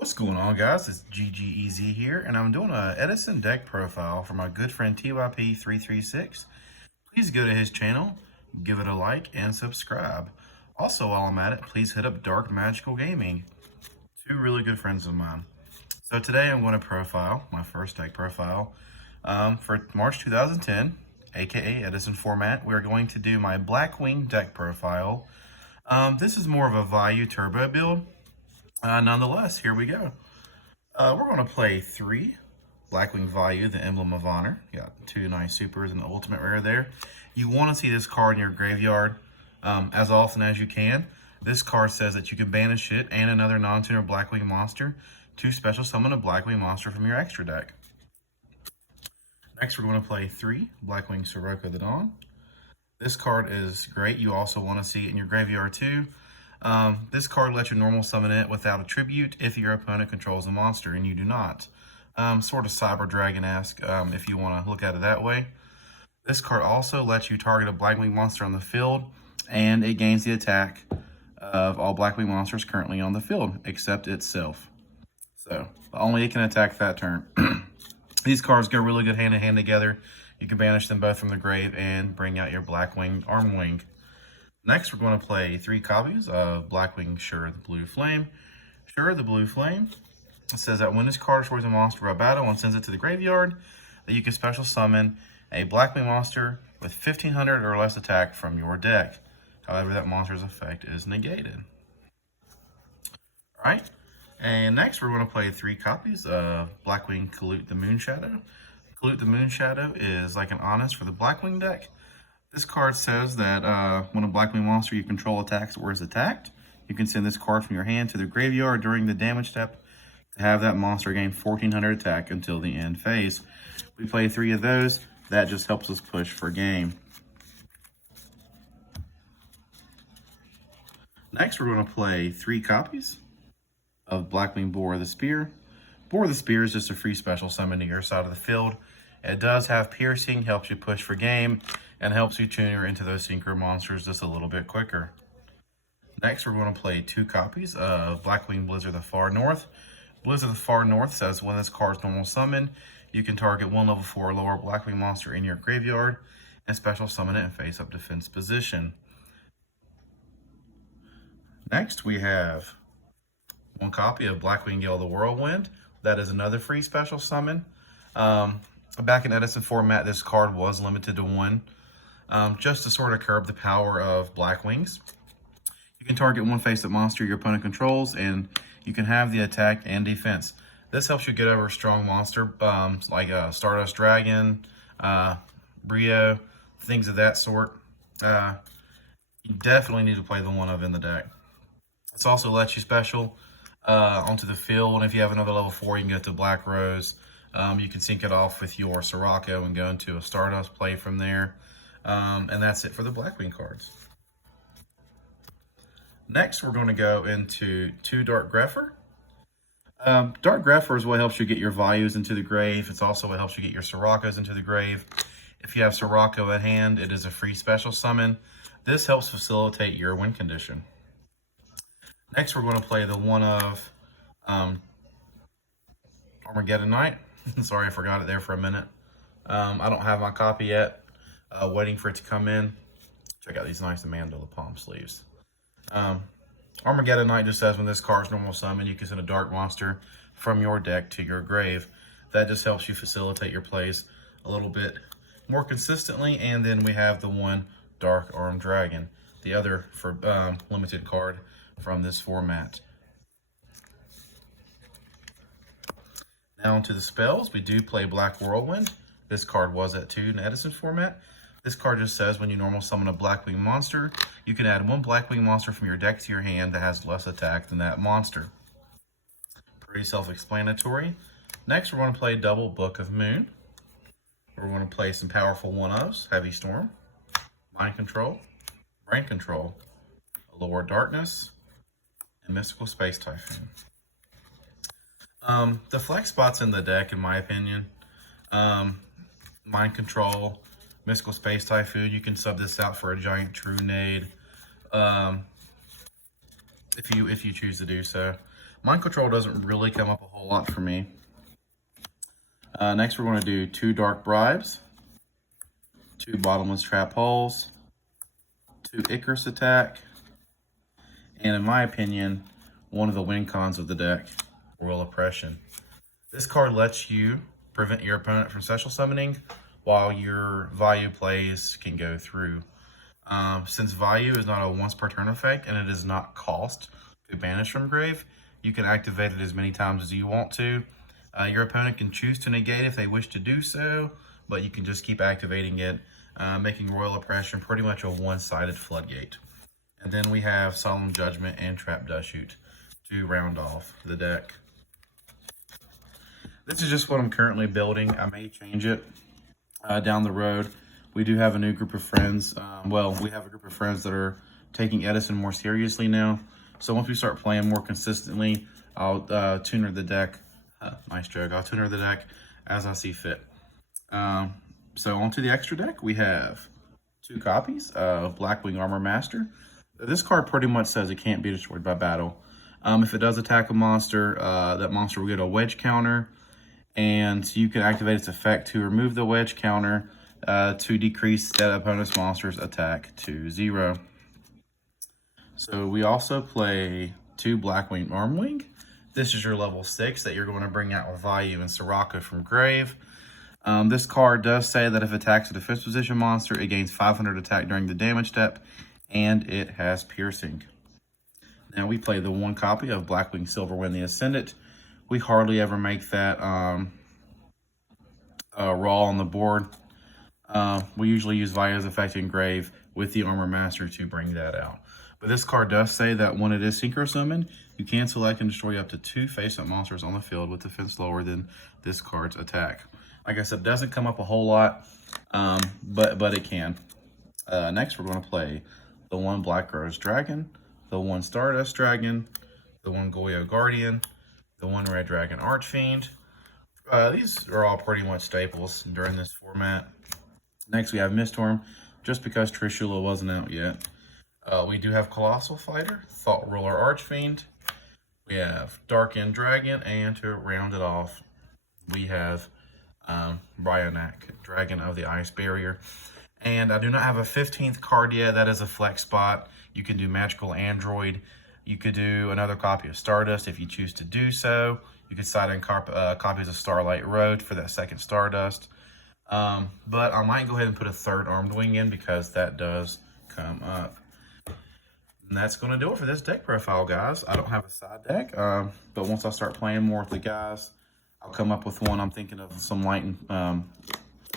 What's going on, guys? It's GGEZ here, and I'm doing a Edison deck profile for my good friend TYP336. Please go to his channel, give it a like, and subscribe. Also, while I'm at it, please hit up Dark Magical Gaming, two really good friends of mine. So today I'm going to profile, my first deck profile, for March 2010, aka Edison format. We're going to do my Blackwing deck profile. This is more of a value turbo build. Nonetheless, here we go. We're going to play 3 Blackwing Value, the Emblem of Honor. Got 2 nice supers and the ultimate rare there. You want to see this card in your graveyard as often as you can. This card says that you can banish it and another non-tuner Blackwing monster to special summon a Blackwing monster from your extra deck. Next, we're going to play 3 Blackwing Sirocco the Dawn. This card is great. You also want to see it in your graveyard too. This card lets you normal summon it without a tribute if your opponent controls a monster and you do not. Sort of Cyber Dragon-esque if you want to look at it that way. This card also lets you target a Blackwing monster on the field, and it gains the attack of all Blackwing monsters currently on the field, except itself. So, only it can attack that turn. These cards go really good hand in hand together. You can banish them both from the grave and bring out your Blackwing Armwing. Next, we're going to play 3 copies of Blackwing Sure the Blue Flame. Sure the Blue Flame. It says that when this card destroys a monster by battle and sends it to the graveyard, that you can special summon a Blackwing monster with 1500 or less attack from your deck. However, that monster's effect is negated. Alright, and next we're going to play 3 copies of Blackwing Colute the Moonshadow. Colute the Moonshadow is like an honest for the Blackwing deck. This card says that when a Blackwing monster you control attacks or is attacked, you can send this card from your hand to the graveyard during the damage step to have that monster gain 1400 attack until the end phase. We play 3 of those. That just helps us push for game. Next, we're going to play 3 copies of Blackwing Bore the Spear. Bore the Spear is just a free special summon to your side of the field. It does have piercing, helps you push for game, and helps you tuner into those synchro monsters just a little bit quicker. Next, we're going to play 2 copies of Blackwing Blizzard the Far North. Blizzard the Far North says when this card's normal summon, you can target 1 level 4 or lower Blackwing monster in your graveyard and special summon it in face-up defense position. Next, we have 1 copy of Blackwing Gale the Whirlwind. That is another free special summon. Back in Edison format, this card was limited to 1, just to sort of curb the power of Blackwings. You can target 1 face-up monster your opponent controls, and you can have the attack and defense. This helps you get over a strong monster, like Stardust Dragon, Brio, things of that sort. You definitely need to play the 1 of in the deck. This also lets you special onto the field, and if you have another level 4, you can get to Black Rose. You can sync it off with your Sirocco and go into a Stardust play from there. And that's it for the Blackwing cards. Next, we're going to go into 2 Dark Grepher. Dark Grepher is what helps you get your values into the grave. It's also what helps you get your Siroccos into the grave. If you have Sirocco at hand, it is a free special summon. This helps facilitate your win condition. Next, we're going to play the 1 of Armageddon Knight. Sorry, I forgot it there for a minute. I don't have my copy yet. Waiting for it to come in. Check out these nice Amanda palm sleeves. Armageddon Knight just says when this card's normal summon, you can send a dark monster from your deck to your grave. That just helps you facilitate your plays a little bit more consistently. And then we have the 1 Dark Armed Dragon, the other for limited card from this format. Now onto the spells. We do play Black Whirlwind. This card was at 2 in Edison format. This card just says when you normal summon a Blackwing monster, you can add 1 Blackwing monster from your deck to your hand that has less attack than that monster. Pretty self-explanatory. Next, we're going to play double Book of Moon. We're going to play some powerful 1-ofs, Heavy Storm, Mind Control, Brain Control, Allure Darkness, and Mystical Space Typhoon. The flex spots in the deck, in my opinion, Mind Control, Mystical Space Typhoon, you can sub this out for a Giant True Nade. if you choose to do so. Mind control doesn't really come up a whole lot for me. Next, we're going to do 2 dark bribes, 2 bottomless trap holes, 2 Icarus attack, and in my opinion, one of the win cons of the deck, Royal Oppression. This card lets you prevent your opponent from special summoning while your value plays can go through. Since value is not a once per turn effect and it is not cost to banish from grave, you can activate it as many times as you want to. Your opponent can choose to negate if they wish to do so, but you can just keep activating it, making Royal Oppression pretty much a one-sided floodgate. And then we have Solemn Judgment and Trap Dust Shoot to round off the deck. This is just what I'm currently building. I may change it down the road. We do have a new group of friends. We have a group of friends that are taking Edison more seriously now. So once we start playing more consistently, I'll tuner the deck. Nice joke. I'll tuner the deck as I see fit. So onto the extra deck, we have 2 copies of Blackwing Armor Master. This card pretty much says it can't be destroyed by battle. If it does attack a monster, that monster will get a wedge counter, and you can activate its effect to remove the wedge counter to decrease that opponent's monster's attack to 0. So we also play 2 Blackwing Armwing. This is your level 6 that you're going to bring out with value in Soraka from grave. This card does say that if it attacks a defense position monster, it gains 500 attack during the damage step, and it has piercing. Now we play the 1 copy of Blackwing Silverwind the Ascendant. We hardly ever make that raw on the board. We usually use Vaya's effect in grave with the Armor Master to bring that out. But this card does say that when it is synchro summoned, you can select and destroy up to 2 face-up monsters on the field with defense lower than this card's attack. Like I said, it doesn't come up a whole lot, but it can. Next, we're going to play the 1 Black Rose Dragon, the 1 Stardust Dragon, the 1 Goyo Guardian, the 1 Red Dragon Archfiend. These are all pretty much staples during this format. Next, we have Mistorm, just because Trishula wasn't out yet. We do have Colossal Fighter, Thought Ruler Archfiend. We have Dark End Dragon, and to round it off, we have Bryonak, Dragon of the Ice Barrier. And I do not have a 15th card yet. That is a flex spot. You can do Magical Android. You could do another copy of Stardust if you choose to do so. You could side in copies of Starlight Road for that 2nd Stardust. But I might go ahead and put a 3rd Armed Wing in because that does come up. And that's going to do it for this deck profile, guys. I don't have a side deck, but once I start playing more with the guys, I'll come up with one. I'm thinking of some light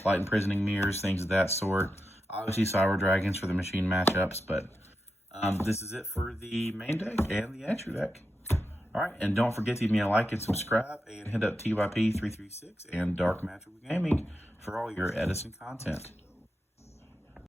imprisoning mirrors, things of that sort. Obviously, Cyber Dragons for the machine matchups, but this is it for the main deck and the extra deck. All right, and don't forget to give me a like and subscribe, and hit up TYP336 and Dark Magical Gaming for all your Edison content.